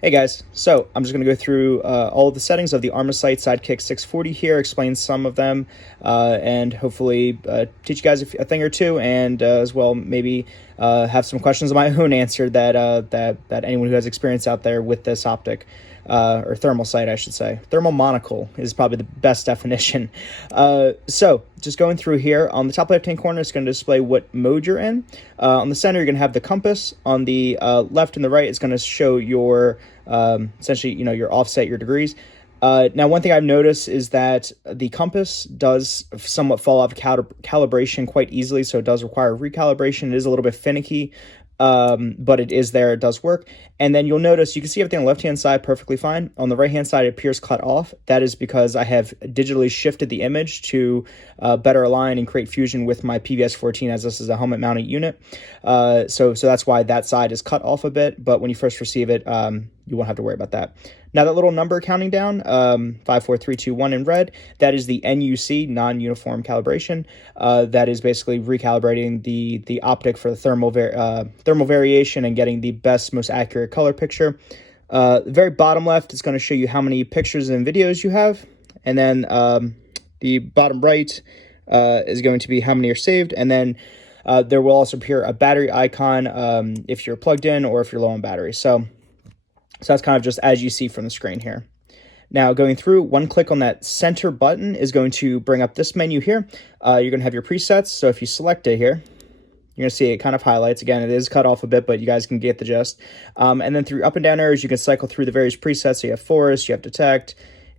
Hey guys, so I'm just going to go through all of the settings of the Armasight Sidekick 640 here, explain some of them, and hopefully teach you guys a thing or two, and as well maybe have some questions of my own answered that anyone who has experience out there with this optic. Or thermal sight, I should say. Thermal monocle is probably the best definition. So, just going through here, on the top left-hand corner, it's going to display what mode you're in. On the center, you're going to have the compass. On the left and the right, it's going to show your, essentially, your offset, your degrees. Now, one thing I've noticed is that the compass does somewhat fall off calibration quite easily, so it does require recalibration. It is a little bit finicky, but it is there. It does work. And then you'll notice you can see everything on the left-hand side perfectly fine. On the right-hand side, it appears cut off. That is because I have digitally shifted the image to better align and create fusion with my PVS-14, as this is a helmet-mounted unit. So that's why that side is cut off a bit, but when you first receive it, you won't have to worry about that. Now, that little number counting down, 5, 4, 3, 2, 1 in red, that is the NUC, non-uniform calibration. That is basically recalibrating the optic for the thermal variation and getting the best, most accurate color picture. The very bottom left is going to show you how many pictures and videos you have. And then the bottom right is going to be how many are saved. And then there will also appear a battery icon if you're plugged in or if you're low on battery. So that's kind of just as you see from the screen here. Now, going through, one click on that center button is going to bring up this menu here. You're going to have your presets. So if you select it here, you're going to see it kind of highlights. Again, it is cut off a bit, but you guys can get the gist. And then through up and down arrows, you can cycle through the various presets. So you have forest, you have detect,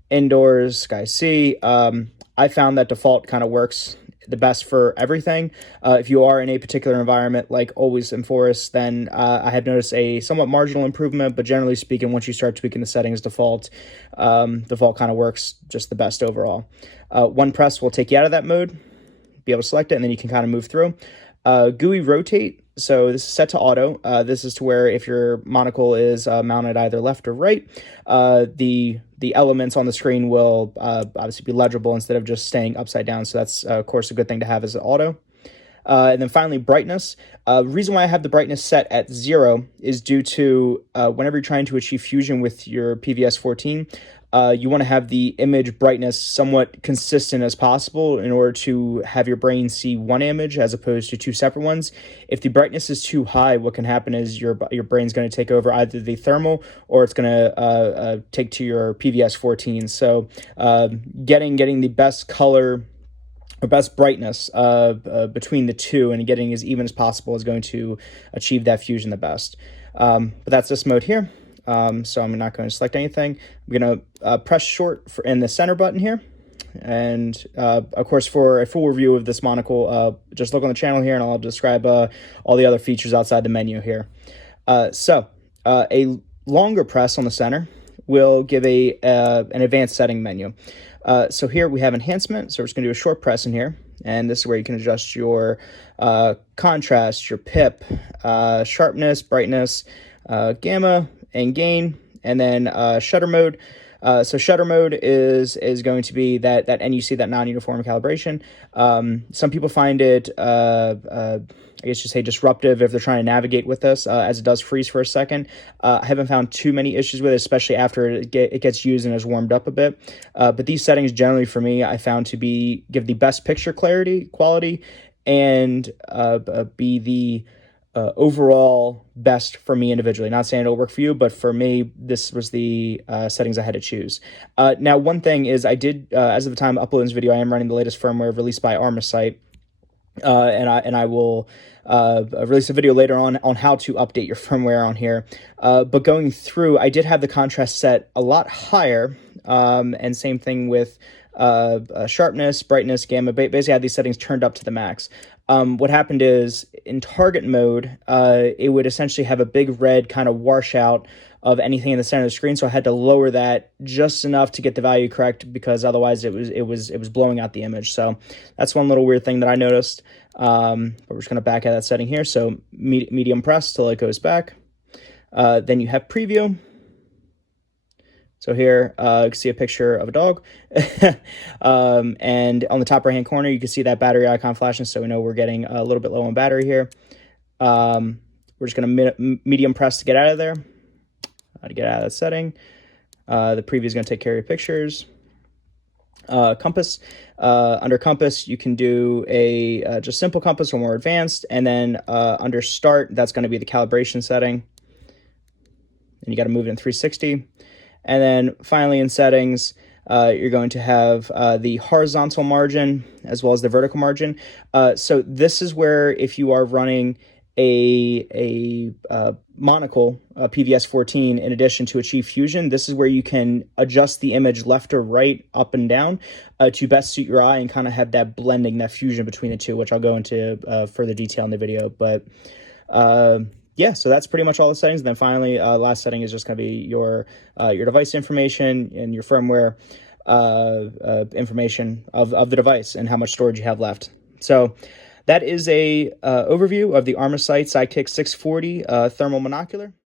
indoors, sky sea. I found that default kind of works the best for everything. If you are in a particular environment, like always in forest, then I have noticed a somewhat marginal improvement, but generally speaking, once you start tweaking the settings, default kind of works just the best overall. One press will take you out of that mode, be able to select it, and then you can kind of move through. GUI rotate, so this is set to auto. This is to where if your monocle is mounted either left or right, the elements on the screen will obviously be legible instead of just staying upside down. So that's, of course, a good thing to have as an auto. And then finally, brightness. The reason why I have the brightness set at 0 is due to whenever you're trying to achieve fusion with your PVS-14, you want to have the image brightness somewhat consistent as possible in order to have your brain see one image as opposed to two separate ones. If the brightness is too high, what can happen is your brain's going to take over either the thermal or it's going to take to your PVS-14. So getting the best color or best brightness between the two and getting as even as possible is going to achieve that fusion the best. But that's this mode here. So I'm not going to select anything. I'm going to press short in the center button here. And of course, for a full review of this monocle, just look on the channel here and I'll describe all the other features outside the menu here. So a longer press on the center will give an advanced setting menu. So here we have enhancement. So we're just going to do a short press in here. And this is where you can adjust your contrast, your pip, sharpness, brightness, gamma, and gain, and then shutter mode. So shutter mode is going to be that NUC, that non-uniform calibration. Some people find it, I guess you say, disruptive if they're trying to navigate with this, as it does freeze for a second. I haven't found too many issues with it, especially after it gets used and has warmed up a bit. But these settings generally for me, I found to give the best picture quality, and be the overall best for me individually. Not saying it'll work for you, but for me, this was the settings I had to choose. Now, one thing is I did, as of the time of uploading this video, I am running the latest firmware released by Armasight, and I will release a video later on how to update your firmware on here. But going through, I did have the contrast set a lot higher, and same thing with sharpness, brightness, gamma. Basically, I had these settings turned up to the max. What happened is in target mode, it would essentially have a big red kind of washout of anything in the center of the screen. So I had to lower that just enough to get the value correct, because otherwise it was blowing out the image. So that's one little weird thing that I noticed. But we're just going to back out that setting here. So medium press till it goes back. Then you have preview. So here, you can see a picture of a dog. And on the top right-hand corner, you can see that battery icon flashing, so we know we're getting a little bit low on battery here. We're just going to medium press to get out of there. to get out of that setting. The preview is going to take care of your pictures. Compass. Under compass, you can do a just simple compass or more advanced, and then under start, that's going to be the calibration setting. And you got to move it in 360. And then finally in settings, you're going to have the horizontal margin as well as the vertical margin. So this is where if you are running a monocle, PVS 14, in addition to Achieve Fusion, this is where you can adjust the image left or right, up and down, to best suit your eye and kind of have that blending, that fusion between the two, which I'll go into further detail in the video. But yeah, so that's pretty much all the settings. And then finally, last setting is just going to be your device information and your firmware information of the device and how much storage you have left. So that is a overview of the Armasight Sidekick 640 thermal monocular.